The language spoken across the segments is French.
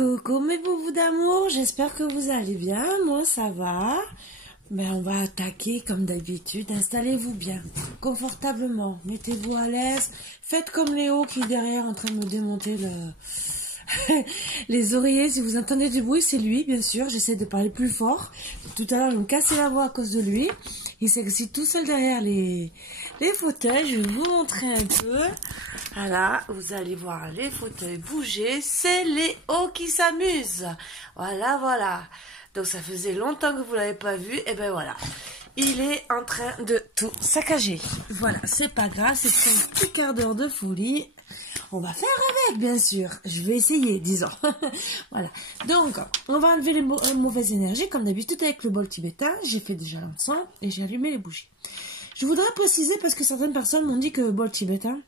Coucou mes boubous d'amour, j'espère que vous allez bien, moi ça va. Ben, on va attaquer comme d'habitude, installez-vous bien, confortablement, mettez-vous à l'aise, faites comme Léo qui est derrière en train de me démonter les oreillers. Si vous entendez du bruit, c'est lui bien sûr, j'essaie de parler plus fort. Tout à l'heure je me cassais la voix à cause de lui, il s'excite tout seul derrière les fauteuils. Je vais vous montrer un peu. Voilà, vous allez voir les fauteuils bouger, c'est Léo qui s'amuse. Voilà, voilà. Donc ça faisait longtemps que vous l'avez pas vu, et ben voilà. Il est en train de tout saccager. Voilà, c'est pas grave, c'est un petit quart d'heure de folie. On va faire avec, bien sûr. Je vais essayer, disons. Voilà. Donc, on va enlever les mauvaises énergies, comme d'habitude avec le bol tibétain. J'ai fait déjà l'encens et j'ai allumé les bougies. Je voudrais préciser, parce que certaines personnes m'ont dit que le bol tibétain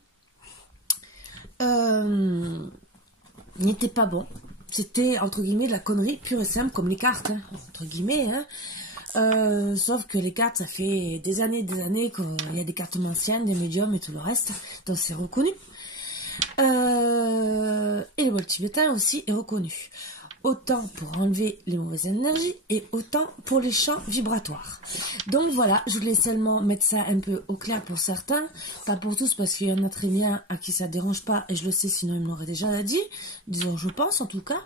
n'était pas bon. C'était, entre guillemets, de la connerie pure et simple, comme les cartes, hein, entre guillemets. Hein. Sauf que les cartes, ça fait des années qu'il y a des cartes anciennes, des médiums et tout le reste. Donc, c'est reconnu. Et le bol tibétain aussi est reconnu. Autant pour enlever les mauvaises énergies et autant pour les champs vibratoires. Donc voilà, je voulais seulement mettre ça un peu au clair pour certains, pas pour tous parce qu'il y en a très bien à qui ça dérange pas et je le sais sinon ils me l'auraient déjà dit, disons je pense en tout cas.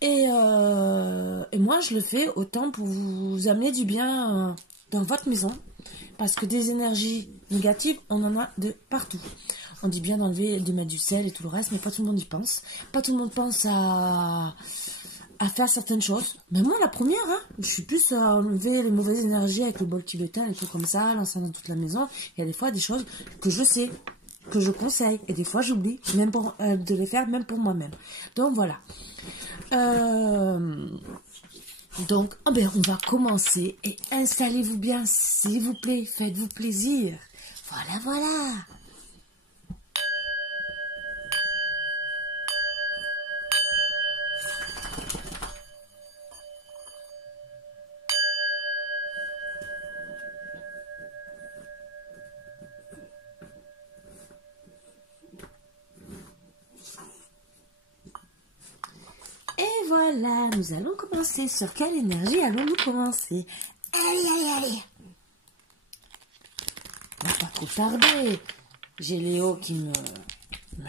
Et moi je le fais autant pour vous amener du bien dans votre maison parce que des énergies négatives on en a de partout. On dit bien d'enlever, de mettre du sel et tout le reste, mais pas tout le monde y pense. Pas tout le monde pense à faire certaines choses. Mais moi, la première, hein, je suis plus à enlever les mauvaises énergies avec le bol tibétain et tout comme ça, lancer dans toute la maison. Il y a des fois des choses que je sais, que je conseille. Et des fois, j'oublie même de les faire, même pour moi-même. Donc, voilà. Donc, oh ben, on va commencer. Et installez-vous bien, s'il vous plaît. Faites-vous plaisir. Voilà, voilà. Et voilà, nous allons commencer. Sur quelle énergie allons-nous commencer? Allez, allez, allez. On va pas trop tarder. J'ai Léo qui me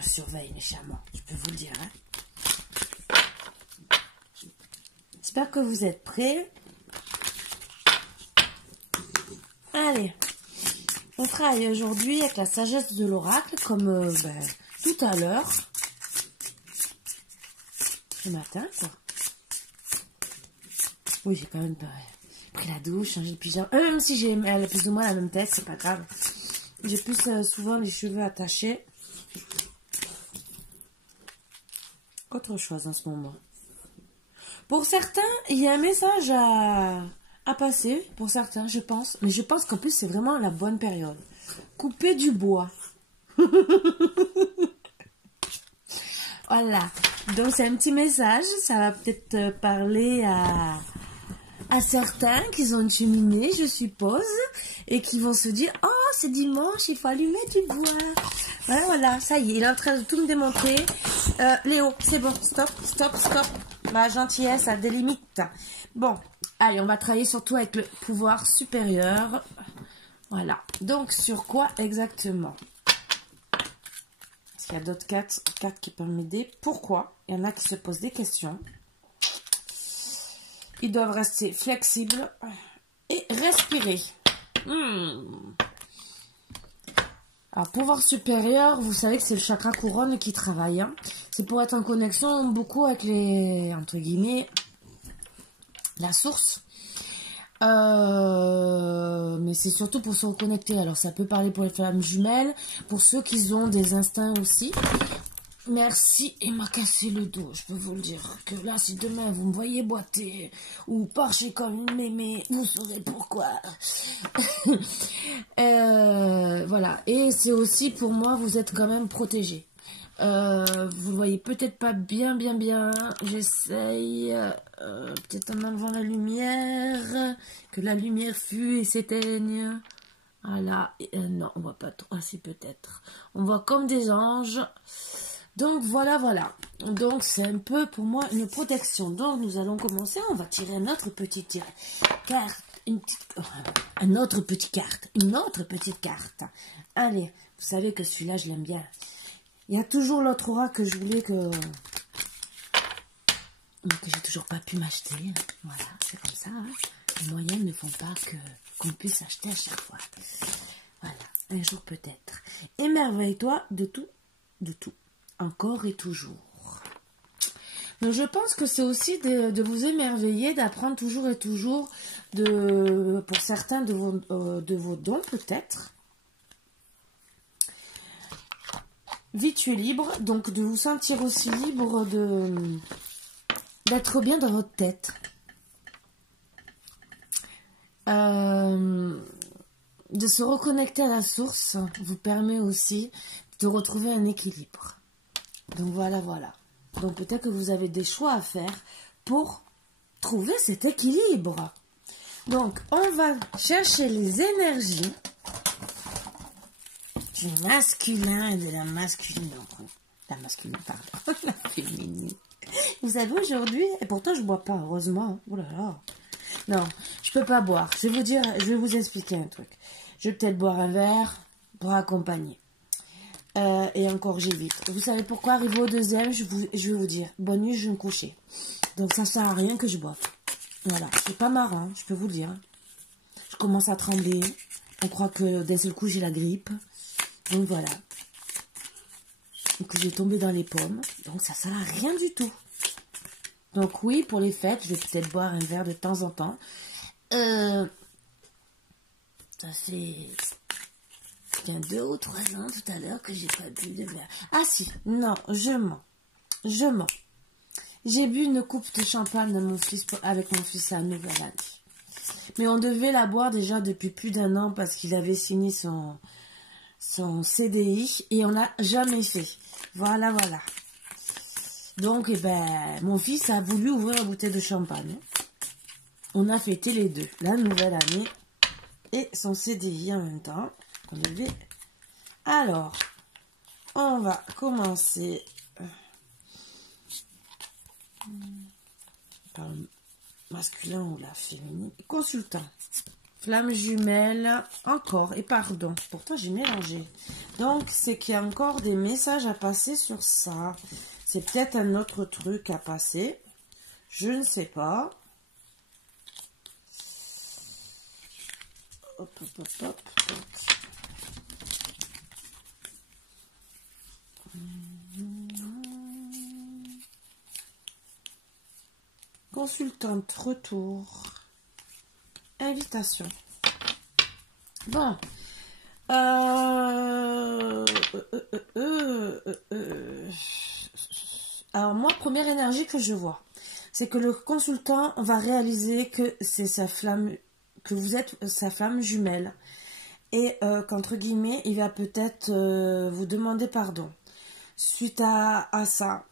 surveille méchamment, je peux vous le dire. Hein. J'espère que vous êtes prêts. Allez, on travaille aujourd'hui avec la sagesse de l'oracle, comme tout à l'heure. Ce matin, quoi. Oui, j'ai quand même pris la douche, changé de pyjama. Même si j'ai plus ou moins la même tête, c'est pas grave. J'ai plus souvent les cheveux attachés qu'autre chose en ce moment. Pour certains, il y a un message à passer, pour certains, je pense. Mais je pense qu'en plus, c'est vraiment la bonne période. Couper du bois. Voilà. Donc, c'est un petit message. Ça va peut-être parler à certains qui ont une cheminée, je suppose, et qui vont se dire « Oh, c'est dimanche, il faut allumer du bois. » Voilà, voilà, ça y est, il est en train de tout me démontrer. Léo, c'est bon, stop, stop, stop. Ma gentillesse a des limites. Bon, allez, on va travailler surtout avec le pouvoir supérieur. Voilà. Donc, sur quoi exactement? Est-ce qu'il y a d'autres cartes qui peuvent m'aider? Pourquoi? Il y en a qui se posent des questions. Ils doivent rester flexibles et respirer. Alors, pouvoir supérieur, vous savez que c'est le chakra couronne qui travaille. Hein. C'est pour être en connexion beaucoup avec les, entre guillemets, la source. Mais c'est surtout pour se reconnecter. Alors, ça peut parler pour les femmes jumelles, pour ceux qui ont des instincts aussi. Merci, il m'a cassé le dos, je peux vous le dire. Que là, si demain vous me voyez boiter ou parcher comme une mémé, vous saurez pourquoi. Voilà, et c'est aussi pour moi, vous êtes quand même protégé. Vous le voyez peut-être pas bien. J'essaye, peut-être en enlevant la lumière, que la lumière fuit et s'éteigne. Voilà, non, on voit pas trop. Ah si, peut-être. On voit comme des anges. Donc voilà, voilà. Donc c'est un peu pour moi une protection. Donc nous allons commencer. On va tirer notre petite carte. Une autre petite carte. Une autre petite carte. Allez, vous savez que celui-là, je l'aime bien. Il y a toujours l'autre aura que je voulais que j'ai toujours pas pu m'acheter. Voilà, c'est comme ça. Hein. Les moyens ne font pas qu'on puisse acheter à chaque fois. Voilà, un jour peut-être. Émerveille-toi de tout, encore et toujours. Donc je pense que c'est aussi de vous émerveiller, d'apprendre toujours et toujours, pour certains de vos dons peut-être. Vie, tu es libre, donc de vous sentir aussi libre d'être bien dans votre tête. De se reconnecter à la source vous permet aussi de retrouver un équilibre. Donc voilà, voilà. Donc peut-être que vous avez des choix à faire pour trouver cet équilibre. Donc on va chercher les énergies du masculin et de la masculine. La masculine, pardon. La féminine. Vous savez, aujourd'hui, et pourtant je bois pas, heureusement. Oh là là. Non, je peux pas boire. Je vais vous expliquer un truc. Je vais peut-être boire un verre pour accompagner. Et encore j'évite. Vous savez pourquoi? Arrivé au deuxième, je vais vous dire, bonne nuit, je vais me coucher. Donc ça sert à rien que je boive. Voilà, c'est pas marrant, je peux vous le dire. Je commence à trembler. On croit que d'un seul coup j'ai la grippe. Donc voilà. Donc j'ai tombé dans les pommes. Donc ça sert à rien du tout. Donc oui, pour les fêtes, je vais peut-être boire un verre de temps en temps. Ça fait bien 2 ou 3 ans tout à l'heure que j'ai pas bu de verre. Ah si, non, je mens. Je mens. J'ai bu une coupe de champagne avec mon fils à la nouvelle année. Mais on devait la boire déjà depuis plus d'1 an parce qu'il avait signé son CDI et on l'a jamais fait. Voilà, voilà. Donc, eh ben, mon fils a voulu ouvrir la bouteille de champagne. On a fêté les deux, la nouvelle année et son CDI en même temps. Alors, on va commencer par le masculin ou la féminine. Consultant. Flamme jumelle, encore, et pardon. Pourtant, j'ai mélangé. Donc, c'est qu'il y a encore des messages à passer sur ça. C'est peut-être un autre truc à passer. Je ne sais pas. Hop, hop, hop, hop. Consultante, retour. Invitation. Bon. Alors moi, première énergie que je vois, c'est que le consultant va réaliser que c'est sa flamme, que vous êtes sa flamme jumelle. Et qu'entre guillemets, il va peut-être vous demander pardon. Suite à ça,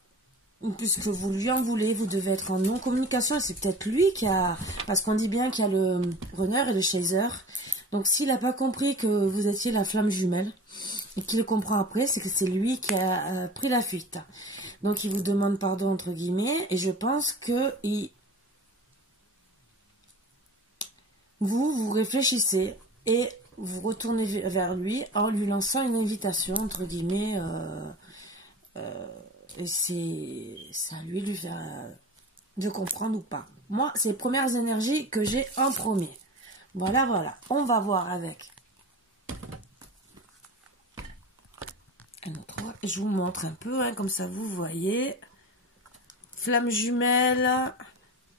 puisque vous lui en voulez, vous devez être en non-communication. Et c'est peut-être lui qui a... Parce qu'on dit bien qu'il y a le runner et le chaser. Donc s'il n'a pas compris que vous étiez la flamme jumelle, et qu'il le comprend après, c'est que c'est lui qui a pris la fuite. Donc il vous demande pardon entre guillemets. Et je pense que vous réfléchissez et vous retournez vers lui en lui lançant une invitation entre guillemets. Et c'est à lui de faire de comprendre ou pas. Moi, c'est les premières énergies que j'ai en premier. Voilà, voilà. On va voir avec un autre. Je vous montre un peu, hein, comme ça vous voyez. Flamme jumelle,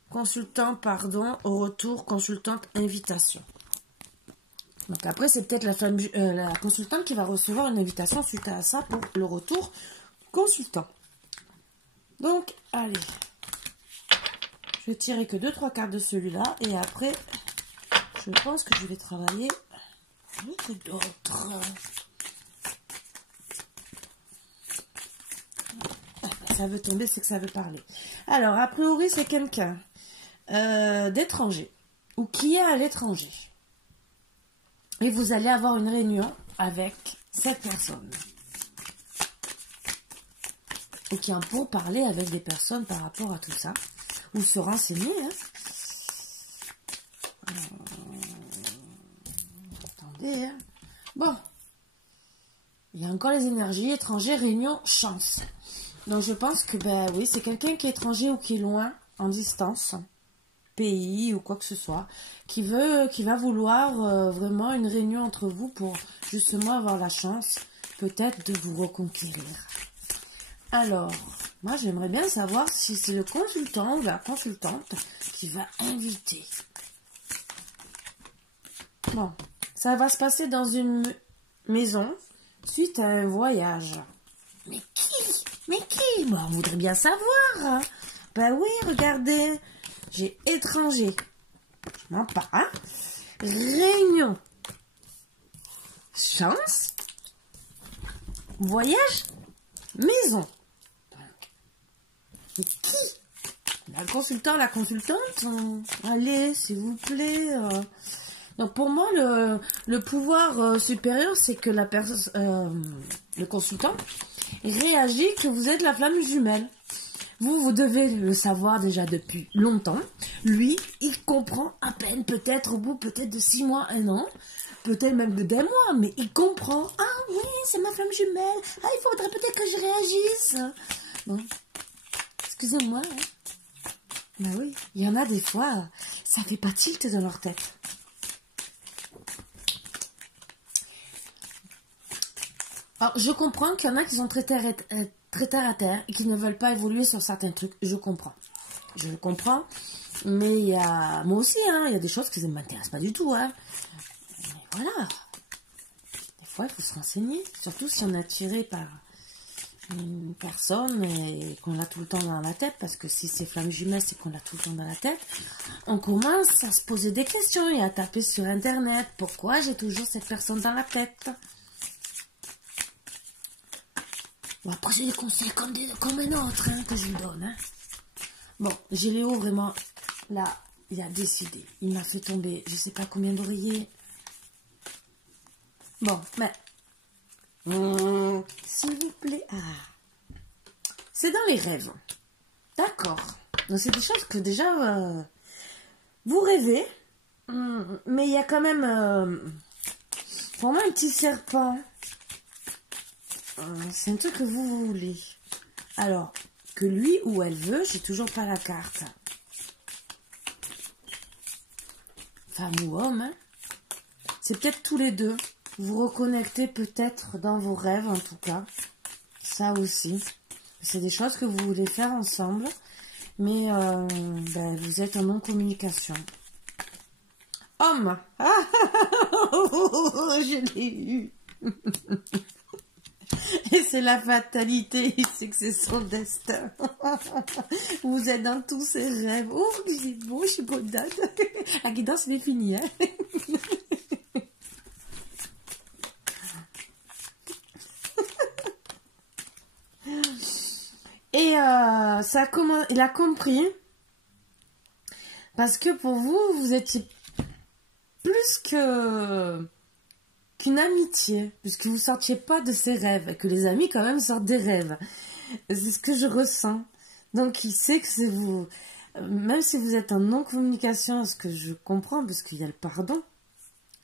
consultant, pardon, au retour, consultante, invitation. Donc après, c'est peut-être la consultante qui va recevoir une invitation suite à ça pour le retour consultant. Donc, allez. Je vais tirer que 2-3 cartes de celui-là. Et après, je pense que je vais travailler avec d'autres. Ça veut tomber, c'est que ça veut parler. Alors, a priori, c'est quelqu'un d'étranger. Ou qui est à l'étranger. Et vous allez avoir une réunion avec cette personne. et qui ont pour parler avec des personnes par rapport à tout ça, ou se renseigner. Hein. Attendez. Hein. Bon. Il y a encore les énergies étrangères, réunion, chance. Donc je pense que, ben oui, c'est quelqu'un qui est étranger ou qui est loin, en distance, pays ou quoi que ce soit, qui va vouloir vraiment une réunion entre vous pour justement avoir la chance, peut-être, de vous reconquérir. Alors, moi j'aimerais bien savoir si c'est le consultant ou la consultante qui va inviter. Bon, ça va se passer dans une maison suite à un voyage. Mais qui? Mais qui? Bon, on voudrait bien savoir. Hein. Ben oui, regardez. J'ai étranger. Je mens pas. Hein. Réunion. Chance. Voyage. Maison. Mais qui? La consultant, la consultante? Allez, s'il vous plaît. Donc pour moi, le pouvoir supérieur, c'est que le consultant réagit que vous êtes la flamme jumelle. Vous devez le savoir déjà depuis longtemps. Lui, il comprend à peine, peut-être au bout peut-être de 6 mois, 1 an, peut-être même de 2 mois, mais il comprend. Ah oui, c'est ma flamme jumelle. Ah, il faudrait peut-être que je réagisse. Bon, excusez-moi. Hein. Ben oui, il y en a des fois, ça fait pas tilt dans leur tête. Alors, je comprends qu'il y en a qui sont très terre à terre et qui ne veulent pas évoluer sur certains trucs. Je comprends. Je le comprends. Mais il y a... Moi aussi, hein, il y a des choses qui ne m'intéressent pas du tout. Hein. Mais voilà. Des fois, il faut se renseigner. Surtout si on est attiré par une personne et qu'on l'a tout le temps dans la tête. Parce que si c'est flamme jumelle, c'est qu'on l'a tout le temps dans la tête. On commence à se poser des questions et à taper sur Internet. Pourquoi j'ai toujours cette personne dans la tête ? Bon, après, j'ai des conseils comme un autre hein, que je lui donne. Hein. Bon, j'ai Léo vraiment, là, il a décidé. Il m'a fait tomber, je sais pas combien d'oreillers. Bon, mais... s'il vous plaît. Ah. C'est dans les rêves. D'accord. Donc, c'est des choses que déjà, vous rêvez. Mais il y a quand même, pour moi, un petit serpent. C'est un truc que vous voulez. Alors, que lui ou elle veut, j'ai toujours pas la carte. Femme ou homme, hein. C'est peut-être tous les deux. Vous reconnectez peut-être dans vos rêves, en tout cas. Ça aussi. C'est des choses que vous voulez faire ensemble. Mais ben, vous êtes en non-communication. Homme. Ah, je l'ai eu. Et c'est la fatalité, il sait que c'est son destin. Vous êtes dans tous ses rêves. Oh, c'est beau, je suis contente. La guidance, c'est fini. Hein. Et ça il a compris. Parce que pour vous, vous étiez plus qu'une amitié, puisque vous ne sortiez pas de ses rêves, et que les amis quand même sortent des rêves. C'est ce que je ressens. Donc il sait que c'est vous, même si vous êtes en non-communication, ce que je comprends, parce qu'il y a le pardon,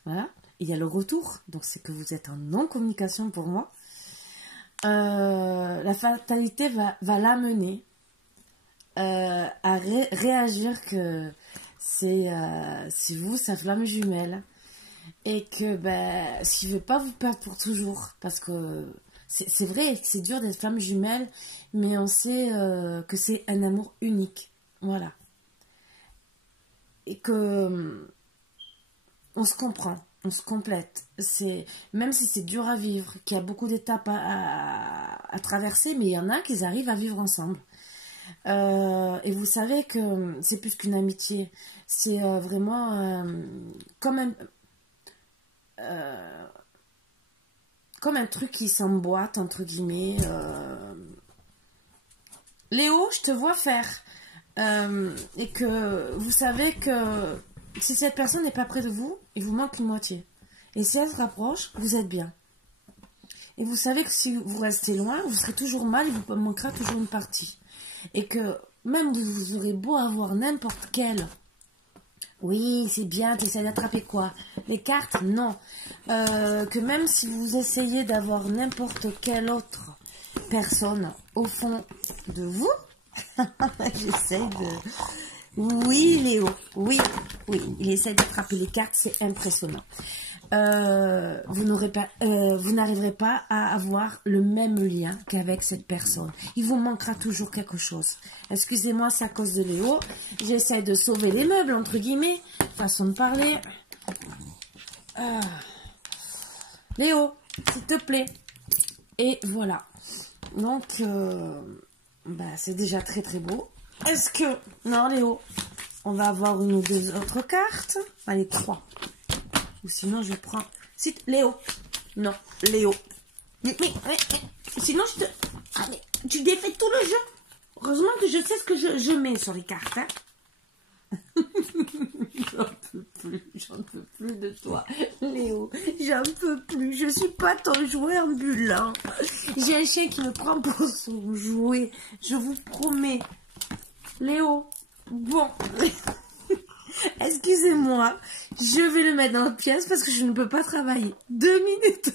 voilà, il y a le retour, donc c'est que vous êtes en non-communication pour moi. La fatalité va l'amener à réagir que c'est vous, sa flamme jumelle. Et que ben, s'il ne veut pas vous perdre pour toujours, parce que c'est vrai que c'est dur d'être flamme jumelle, mais on sait que c'est un amour unique. Voilà. Et que on se comprend, on se complète. Même si c'est dur à vivre, qu'il y a beaucoup d'étapes à traverser, mais il y en a qui arrivent à vivre ensemble. Et vous savez que c'est plus qu'une amitié. C'est vraiment comme un truc qui s'emboîte, entre guillemets. Léo, je te vois faire. Et que vous savez que si cette personne n'est pas près de vous, il vous manque une moitié. Et si elle se rapproche, vous êtes bien. Et vous savez que si vous restez loin, vous serez toujours mal, il vous manquera toujours une partie. Et que même vous aurez beau avoir n'importe quel... Oui, c'est bien, tu essaies d'attraper quoi? Les cartes? Non. Que même si vous essayez d'avoir n'importe quelle autre personne au fond de vous, j'essaie de... Oui, Léo, oui, il essaie d'attraper les cartes, c'est impressionnant. Vous n'arriverez pas à avoir le même lien qu'avec cette personne. Il vous manquera toujours quelque chose. Excusez-moi, c'est à cause de Léo. J'essaie de sauver les meubles, entre guillemets. Façon de parler. Léo, s'il te plaît. Et voilà. Donc, c'est déjà très très beau. Est-ce que... Non, Léo. On va avoir une ou deux autres cartes. Allez, 3. Ou sinon, je prends... Léo. Non, Léo. Mais, sinon, je te... Ah, mais tu défais tout le jeu. Heureusement que je sais ce que je mets sur les cartes. Hein. J'en peux plus de toi, Léo. J'en peux plus. Je suis pas ton jouet ambulant. J'ai un chien qui me prend pour son jouet. Je vous promets. Léo. Bon. Excusez-moi, je vais le mettre dans la pièce parce que je ne peux pas travailler. 2 minutes.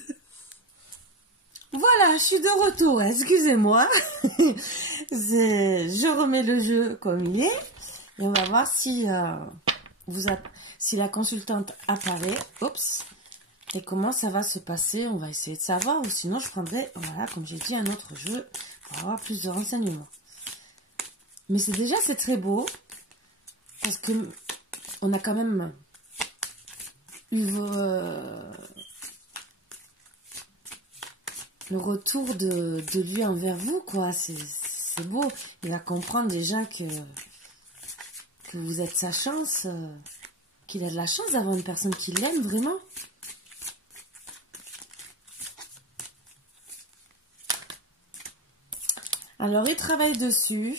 Voilà, je suis de retour. Excusez-moi. Je remets le jeu comme il est. Et on va voir si, si la consultante apparaît. Oups. Et comment ça va se passer. On va essayer de savoir. Ou sinon, je prendrai, voilà, comme j'ai dit, un autre jeu pour avoir plus de renseignements. Mais c'est très beau. Parce que on a quand même eu le retour de lui envers vous, quoi. C'est beau. Il va comprendre déjà que vous êtes sa chance, qu'il a de la chance d'avoir une personne qui l'aime vraiment. Alors, il travaille dessus.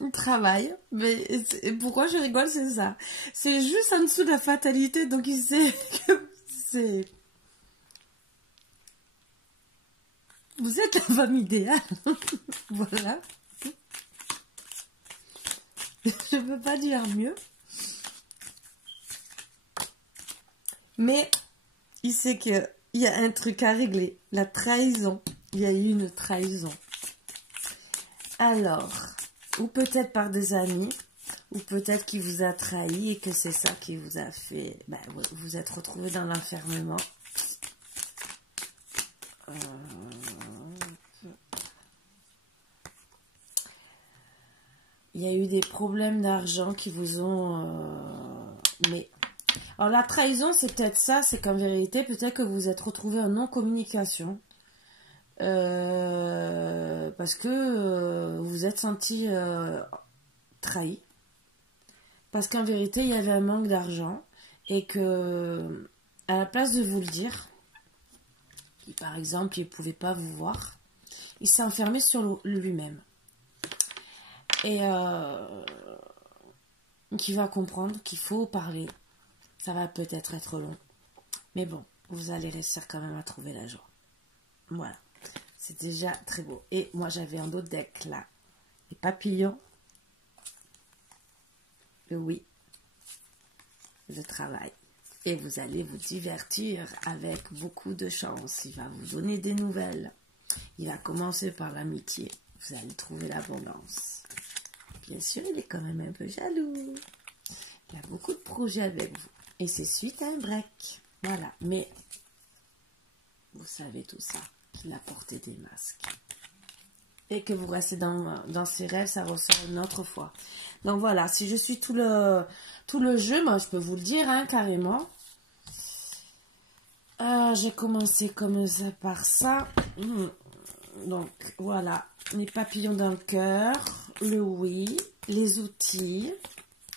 Il travaille. Mais pourquoi je rigole, c'est ça. C'est juste en dessous de la fatalité. Donc, il sait que c'est... Vous êtes la femme idéale. Voilà. Je ne peux pas dire mieux. Mais il sait qu'il y a un truc à régler. La trahison. Il y a eu une trahison. Alors, ou peut-être par des amis, ou peut-être qu'il vous a trahi et que c'est ça qui vous a fait... vous êtes retrouvé dans l'enfermement. Il y a eu des problèmes d'argent qui vous ont... Mais... Alors la trahison, c'est peut-être ça, c'est qu'en vérité, peut-être que vous vous êtes retrouvé en non-communication. Parce que vous vous êtes senti trahi. Parce qu'en vérité, il y avait un manque d'argent. Et que, à la place de vous le dire, par exemple, il ne pouvait pas vous voir, il s'est enfermé sur lui-même. Et qui va comprendre qu'il faut parler. Ça va peut-être être long. Mais bon, vous allez réussir quand même à trouver la joie. Voilà. C'est déjà très beau. Et moi, j'avais un autre deck là. Les papillons. Le oui. Je travaille. Et vous allez vous divertir avec beaucoup de chance. Il va vous donner des nouvelles. Il va commencer par l'amitié. Vous allez trouver l'abondance. Bien sûr, il est quand même un peu jaloux. Il a beaucoup de projets avec vous. Et c'est suite à un break. Voilà. Mais vous savez tout ça. Qu'il a porté des masques. Et que vous restez dans ses rêves, ça ressort une autre fois. Donc voilà. Si je suis tout le jeu, moi je peux vous le dire, hein, carrément. J'ai commencé comme ça par ça. Donc voilà. Les papillons dans le cœur. Le oui. Les outils.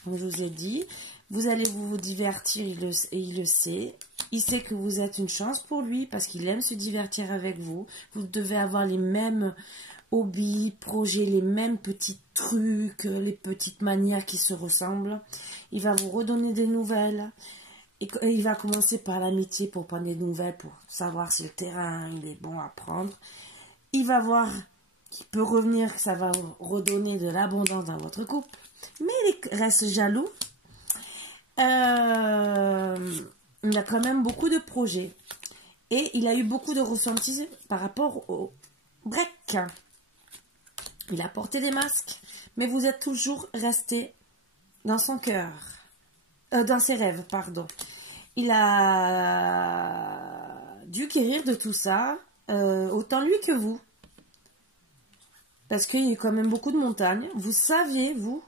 Comme je vous ai dit. Vous allez vous divertir et il le sait. Il sait que vous êtes une chance pour lui parce qu'il aime se divertir avec vous. Vous devez avoir les mêmes hobbies, projets, les mêmes petits trucs, les petites manières qui se ressemblent. Il va vous redonner des nouvelles. Et il va commencer par l'amitié pour prendre des nouvelles, pour savoir si le terrain il est bon à prendre. Il va voir qu'il peut revenir, que ça va redonner de l'abondance dans votre couple. Mais il reste jaloux. Il a quand même beaucoup de projets. Et il a eu beaucoup de ressentis par rapport au break. Il a porté des masques, mais vous êtes toujours resté dans son cœur. Dans ses rêves, pardon. Il a dû guérir de tout ça, autant lui que vous. Parce qu'il y a quand même beaucoup de montagnes. Vous saviez, vous,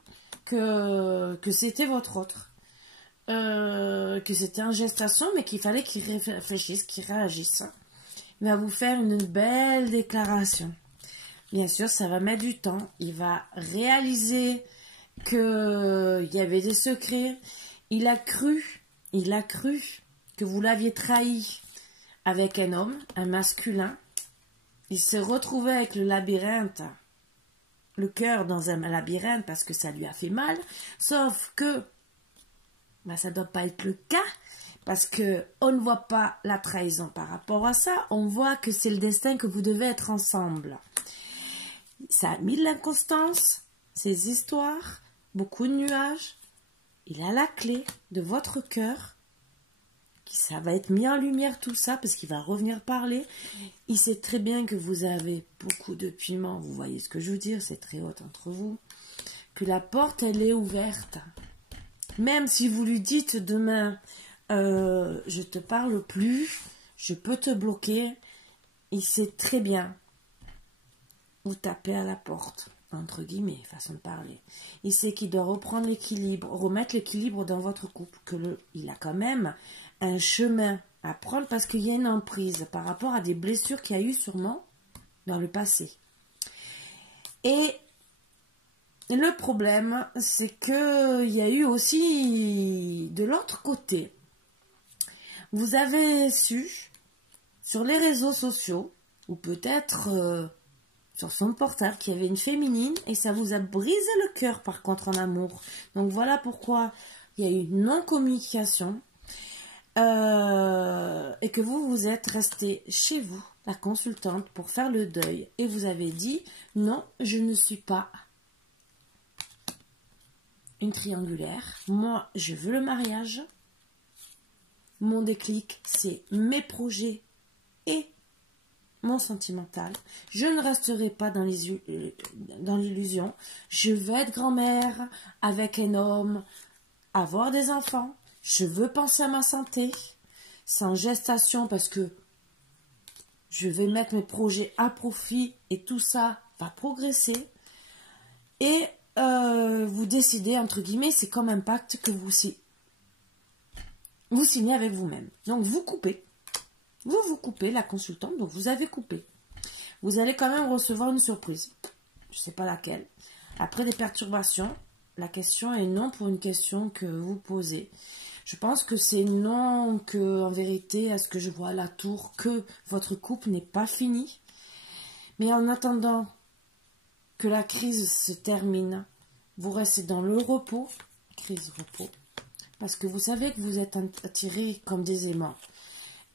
que c'était votre autre. Que c'était en gestation, mais qu'il fallait qu'il réfléchisse, qu'il réagisse. Il va vous faire une belle déclaration. Bien sûr, ça va mettre du temps. Il va réaliser qu'il y avait des secrets. Il a cru que vous l'aviez trahi avec un homme, un masculin. Il s'est retrouvé avec le labyrinthe, le cœur dans un labyrinthe parce que ça lui a fait mal. Sauf que ça ne doit pas être le cas parce que on ne voit pas la trahison par rapport à ça. On voit que c'est le destin, que vous devez être ensemble. Ça a mis de l'inconstance, ces histoires, beaucoup de nuages. Il a la clé de votre cœur. Ça va être mis en lumière tout ça parce qu'il va revenir parler. Il sait très bien que vous avez beaucoup de piment. Vous voyez ce que je veux dire? C'est très haut entre vous. Que la porte, elle est ouverte. Même si vous lui dites demain, je te parle plus, je peux te bloquer. Il sait très bien. Vous tapez à la porte. Entre guillemets, façon de parler. Il sait qu'il doit reprendre l'équilibre, remettre l'équilibre dans votre couple, il a quand même un chemin à prendre parce qu'il y a une emprise par rapport à des blessures qu'il y a eu sûrement dans le passé. Et le problème, c'est qu'il y a eu aussi de l'autre côté. Vous avez su sur les réseaux sociaux, ou peut-être sur son portable, qu'il y avait une féminine, et ça vous a brisé le cœur par contre en amour. Donc voilà pourquoi il y a eu une non-communication, et que vous êtes resté chez vous, la consultante, pour faire le deuil, et vous avez dit, non, je ne suis pas une triangulaire, moi je veux le mariage, mon déclic c'est mes projets et mon sentimental. Je ne resterai pas dans l'illusion. Je veux être grand-mère avec un homme, avoir des enfants. Je veux penser à ma santé, sans gestation parce que je vais mettre mes projets à profit et tout ça va progresser. Et vous décidez, entre guillemets, c'est comme un pacte que vous signez avec vous-même. Donc vous coupez. Vous coupez, la consultante, donc vous avez coupé. Vous allez quand même recevoir une surprise. Je ne sais pas laquelle. Après des perturbations, la question est non pour une question que vous posez. Je pense que c'est non, que en vérité, à ce que je vois à la tour, que votre couple n'est pas fini. Mais en attendant que la crise se termine, vous restez dans le repos, crise-repos, parce que vous savez que vous êtes attirés comme des aimants.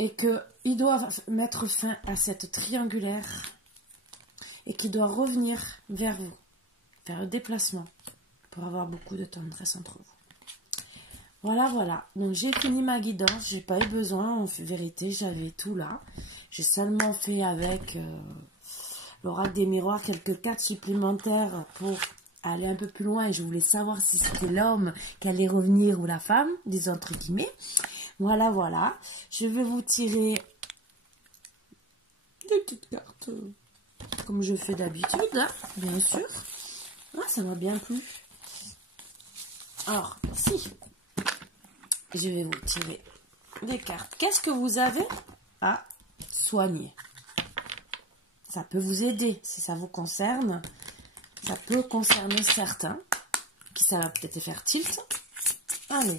Et qu'il doit mettre fin à cette triangulaire et qu'il doit revenir vers vous, faire le déplacement pour avoir beaucoup de tendresse entre vous. Voilà. Donc j'ai fini ma guidance, j'ai pas eu besoin, en vérité, j'avais tout là. J'ai seulement fait avec l'oracle des miroirs quelques cartes supplémentaires pour aller un peu plus loin. Et je voulais savoir si c'était l'homme qui allait revenir ou la femme, disons entre guillemets. Voilà. Je vais vous tirer des petites cartes, comme je fais d'habitude, hein, bien sûr. Ah, ça m'a bien plu. Alors, si je vais vous tirer des cartes. Qu'est-ce que vous avez à soigner? Ça peut vous aider si ça vous concerne. Ça peut concerner certains, qui ça va peut-être faire tilt. Allez.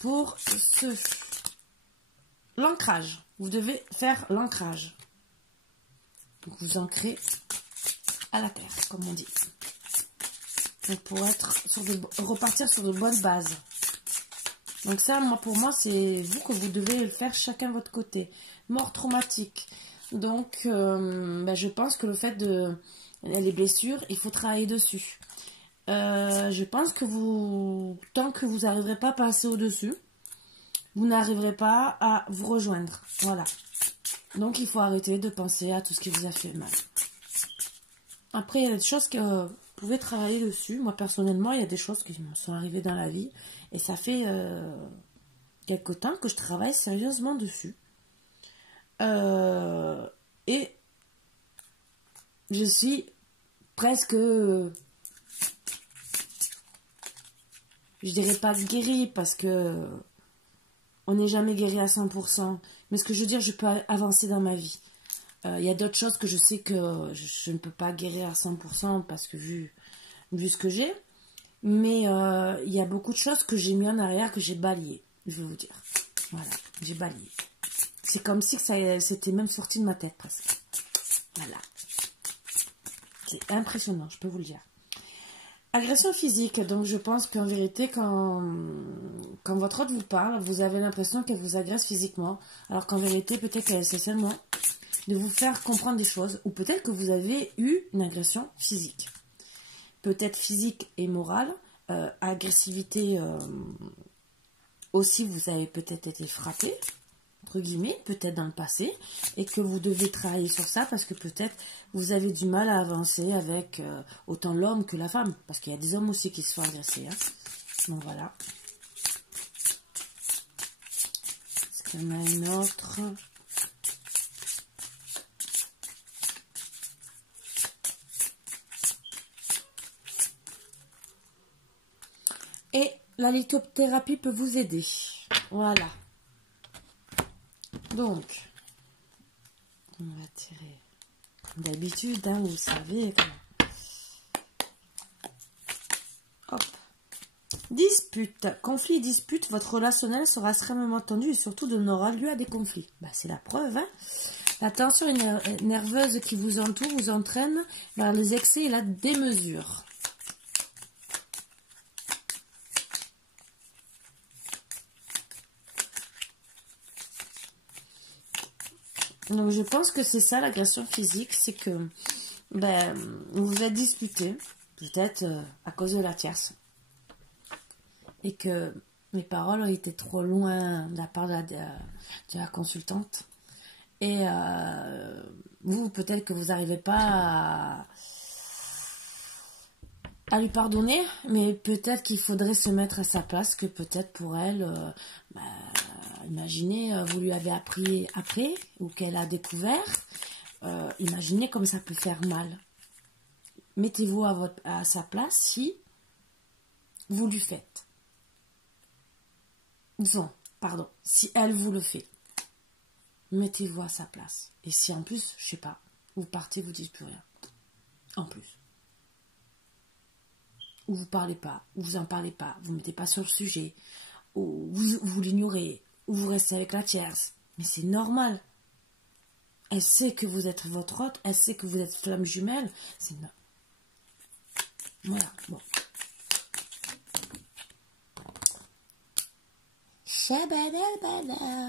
Pour l'ancrage, vous devez faire l'ancrage. Donc vous ancrez à la terre, comme on dit. Donc pour repartir sur de bonnes bases. Donc ça, moi, pour moi, c'est vous que vous devez le faire chacun de votre côté. Mort traumatique. Donc, je pense que le fait de... Les blessures, il faut travailler dessus. Je pense que tant que vous n'arriverez pas à passer au-dessus, vous n'arriverez pas à vous rejoindre. Voilà. Donc, il faut arrêter de penser à tout ce qui vous a fait mal. Après, il y a des choses que vous pouvez travailler dessus. Moi, personnellement, il y a des choses qui me sont arrivées dans la vie. Et ça fait quelque temps que je travaille sérieusement dessus. Et je suis presque... je dirais pas guérie parce que on n'est jamais guéri à 100%. Mais ce que je veux dire, je peux avancer dans ma vie. Il y a d'autres choses que je sais que je ne peux pas guérir à 100% parce que vu ce que j'ai. Mais il y a beaucoup de choses que j'ai mis en arrière, que j'ai balayé, je vais vous dire. Voilà, j'ai balayé. C'est comme si c'était même sorti de ma tête presque. Voilà. C'est impressionnant, je peux vous le dire. Agression physique, donc je pense qu'en vérité, quand votre hôte vous parle, vous avez l'impression qu'elle vous agresse physiquement, alors qu'en vérité, peut-être qu'elle essaie seulement de vous faire comprendre des choses, ou peut-être que vous avez eu une agression physique. Peut-être physique et morale, agressivité aussi, vous avez peut-être été frappé, entre guillemets, peut-être dans le passé, et que vous devez travailler sur ça parce que peut-être vous avez du mal à avancer avec autant l'homme que la femme, parce qu'il y a des hommes aussi qui se font agresser. Hein. Donc voilà. Est-ce qu'il y en a une autre? Et la lithothérapie peut vous aider. Voilà. Donc, on va tirer. D'habitude, hein, vous savez. Hop. Dispute. Conflit et dispute. Votre relationnel sera extrêmement tendu et surtout donnera lieu à des conflits. Bah, c'est la preuve. Hein. La tension nerveuse qui vous entoure vous entraîne vers les excès et la démesure. Donc je pense que c'est ça l'agression physique, c'est que vous vous êtes disputé, peut-être à cause de la tierce, et que mes paroles ont été trop loin de la part de la consultante, et vous peut-être que vous n'arrivez pas à lui pardonner, mais peut-être qu'il faudrait se mettre à sa place, que peut-être pour elle... imaginez, vous lui avez appris après, ou qu'elle a découvert. Imaginez comme ça peut faire mal. Mettez-vous à sa place si vous lui faites. Disons, pardon, si elle vous le fait. Mettez-vous à sa place. Et si en plus, je sais pas, vous partez, vous dites plus rien. En plus. Ou vous parlez pas, ou vous en parlez pas, vous ne mettez pas sur le sujet, ou vous l'ignorez, ou vous restez avec la tierce. Mais c'est normal. Elle sait que vous êtes votre hôte, elle sait que vous êtes flamme jumelle. C'est normal. Voilà, bon.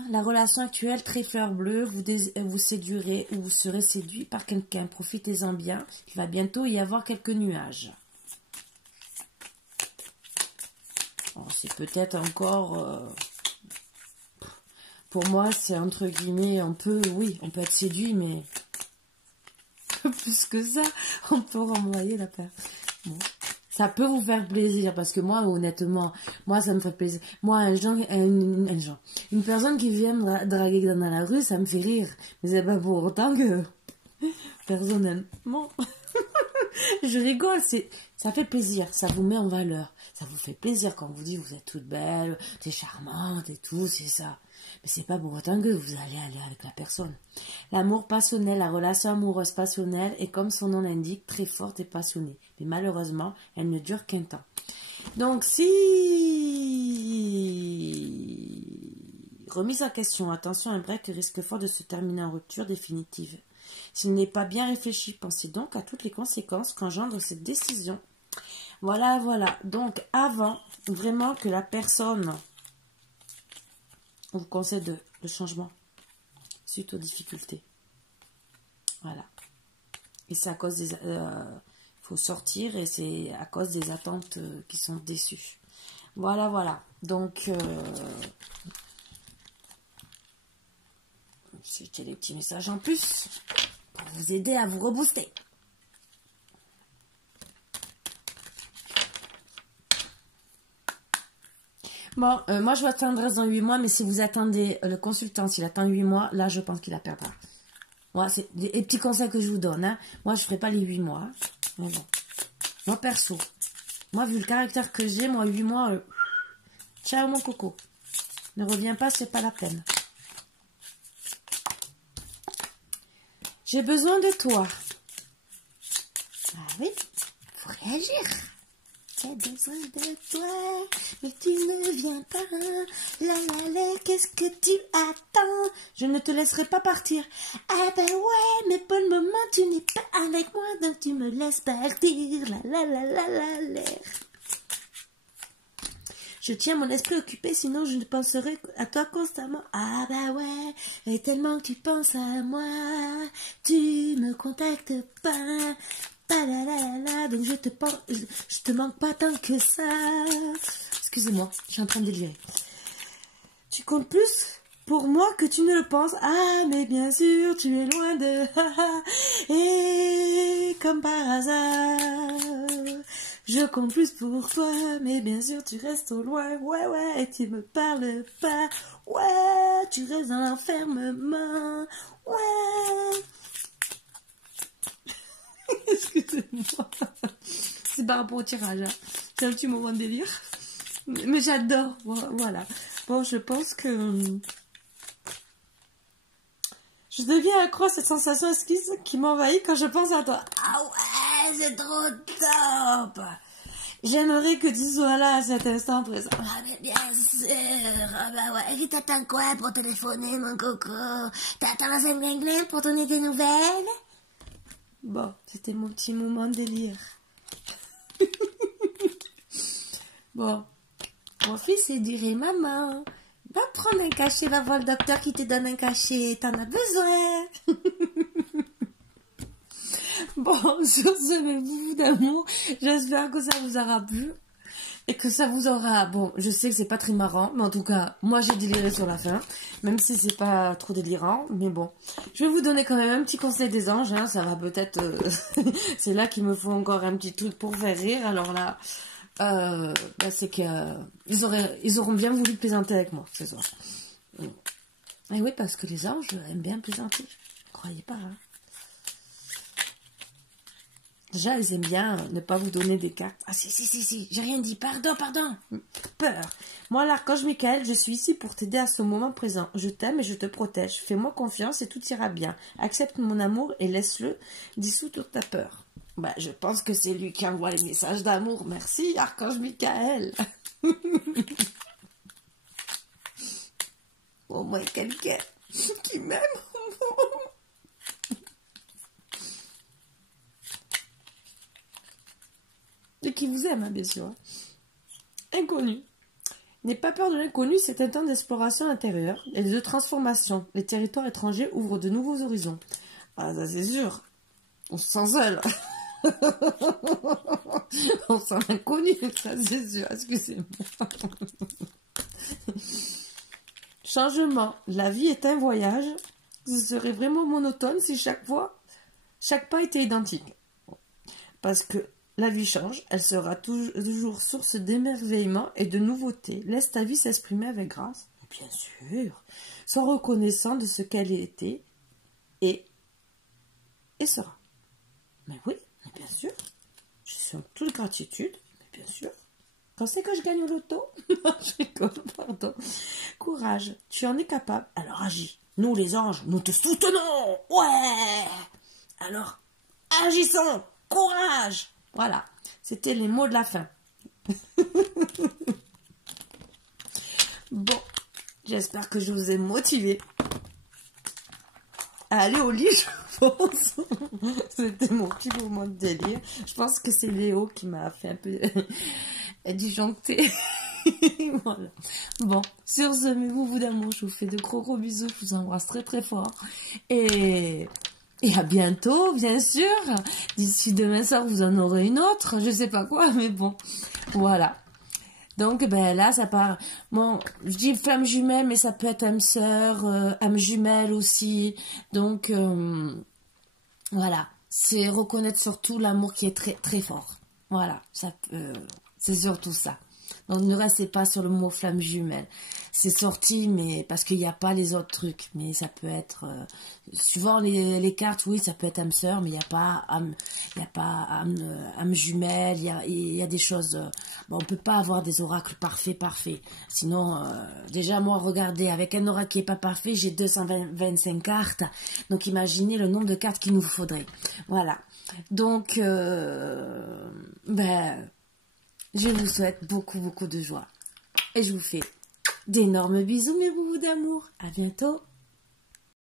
La relation actuelle, très fleur bleue, vous séduirez ou vous serez séduit par quelqu'un. Profitez-en bien, il va bientôt y avoir quelques nuages. C'est peut-être encore... pour moi, c'est entre guillemets, on peut être séduit, mais plus que ça, on peut renvoyer la paire. Bon. Ça peut vous faire plaisir, parce que moi, honnêtement, moi, ça me fait plaisir. Moi, une personne qui vient me draguer dans la rue, ça me fait rire. Mais c'est pas pour autant que, personnellement, je rigole, ça fait plaisir, ça vous met en valeur. Ça vous fait plaisir quand on vous dit, vous êtes toute belle, t'es charmante et tout, c'est ça. Mais c'est pas pour autant que vous allez aller avec la personne. L'amour passionnel, la relation amoureuse passionnelle est, comme son nom l'indique, très forte et passionnée. Mais malheureusement, elle ne dure qu'un temps. Donc si... Remise en question, attention, un break risque fort de se terminer en rupture définitive. S'il n'est pas bien réfléchi, pensez donc à toutes les conséquences qu'engendre cette décision. Voilà. Donc, avant vraiment que la personne on vous conseille de changement suite aux difficultés. Voilà. Et c'est à cause des... faut sortir et c'est à cause des attentes qui sont déçues. Voilà, voilà. Donc, c'était les petits messages en plus pour vous aider à vous rebooster. Bon, moi je vous attendrai dans 8 mois, mais si vous attendez le consultant, s'il attend 8 mois, là je pense qu'il la perdra. Moi, c'est des petits conseils que je vous donne. Hein. Moi, je ne ferai pas les 8 mois. Hein. Mais bon. Moi, perso. Moi, vu le caractère que j'ai, moi, 8 mois, ciao mon coco. Ne reviens pas, c'est pas la peine. J'ai besoin de toi. Ah oui, faut réagir. J'ai besoin de toi, mais tu ne viens pas. La la la, qu'est-ce que tu attends? Je ne te laisserai pas partir. Ah ben ouais, mais pour le moment tu n'es pas avec moi, donc tu me laisses partir. La la la la la la. Je tiens mon esprit occupé, sinon je ne penserai à toi constamment. Ah bah ouais, et tellement que tu penses à moi, tu me contactes pas. Donc je te manque pas tant que ça. Excusez-moi, je suis en train de délirer. Tu comptes plus pour moi que tu ne le penses. Ah mais bien sûr, tu es loin de... Et comme par hasard, je compte plus pour toi, mais bien sûr tu restes au loin. Ouais ouais, et tu me parles pas. Ouais, tu restes dans l'enfermement. Ouais. Excusez-moi. C'est par rapport au tirage. Hein. C'est un petit moment de délire. Mais j'adore. Voilà. Bon, je pense que... je deviens accro à cette sensation exquise qui m'envahit quand je pense à toi. Ah ouais, c'est trop top. J'aimerais que tu sois là à cet instant présent. Ah mais bien sûr. Ah bah ouais. T'attends quoi pour téléphoner, mon coco? T'attends la Saint-Glinglin pour donner des nouvelles? Bon, c'était mon petit moment de délire. Bon, mon fils il dirait, maman, va prendre un cachet, va voir le docteur qui te donne un cachet, t'en as besoin. Bon, sur ce, mes bouts d'amour, j'espère que ça vous aura plu. Et que ça vous aura... Bon, je sais que c'est pas très marrant, mais en tout cas, moi j'ai déliré sur la fin, même si c'est pas trop délirant, mais bon. Je vais vous donner quand même un petit conseil des anges, hein, ça va peut-être... c'est là qu'il me faut encore un petit truc pour faire rire, alors là, bah, c'est que ils auront bien voulu plaisanter avec moi ce soir. Et oui, parce que les anges aiment bien plaisanter, croyez pas, hein. Déjà, ils aiment bien ne pas vous donner des cartes. Ah si, j'ai rien dit, pardon. Peur. Moi, l'archange Michael, je suis ici pour t'aider à ce moment présent. Je t'aime et je te protège. Fais-moi confiance et tout ira bien. Accepte mon amour et laisse-le dissoudre ta peur. Bah, je pense que c'est lui qui envoie les messages d'amour. Merci, archange Michael. Au moins quelqu'un qui m'aime. Et qui vous aime, hein, bien sûr. Inconnu. N'aie pas peur de l'inconnu, c'est un temps d'exploration intérieure et de transformation. Les territoires étrangers ouvrent de nouveaux horizons. Ah, ça c'est sûr. On se sent seul. On se sent inconnu, ça c'est sûr. Excusez-moi. Changement. La vie est un voyage. Ce serait vraiment monotone si chaque pas était identique. Parce que la vie change, elle sera toujours source d'émerveillement et de nouveautés. Laisse ta vie s'exprimer avec grâce, bien sûr, sois reconnaissant de ce qu'elle était et sera. Mais oui, mais bien sûr, je suis en toute gratitude, mais bien sûr. Quand c'est que je gagne au loto? Non, je rigole, pardon. Courage, tu en es capable, alors agis. Nous les anges, nous te soutenons. Ouais. Alors, agissons. Courage. Voilà, c'était les mots de la fin. Bon, j'espère que je vous ai motivé. à aller au lit, je pense. C'était mon petit moment de délire. Je pense que c'est Léo qui m'a fait un peu disjoncter. Voilà. Bon, sur ce, mes boubous d'amour, je vous fais de gros gros bisous. Je vous embrasse très très fort. Et à bientôt, bien sûr. D'ici demain soir, vous en aurez une autre. Je sais pas quoi, mais bon. Voilà. Donc, ben là, ça part... Bon, je dis flamme jumelle, mais ça peut être âme sœur, âme jumelle aussi. Donc, voilà. C'est reconnaître surtout l'amour qui est très, très fort. Voilà. Ça peut... c'est surtout ça. Donc, ne restez pas sur le mot flamme jumelle. C'est sorti, mais parce qu'il n'y a pas les autres trucs. Mais ça peut être... suivant les cartes, oui, ça peut être âme sœur, mais il n'y a pas âme jumelle. Il y a des choses... bon, on ne peut pas avoir des oracles parfaits. Sinon, déjà, moi, regardez, avec un oracle qui n'est pas parfait, j'ai 225 cartes. Donc, imaginez le nombre de cartes qu'il nous faudrait. Voilà. Donc, je vous souhaite beaucoup, beaucoup de joie. Et je vous fais d'énormes bisous, mes boubous d'amour. À bientôt.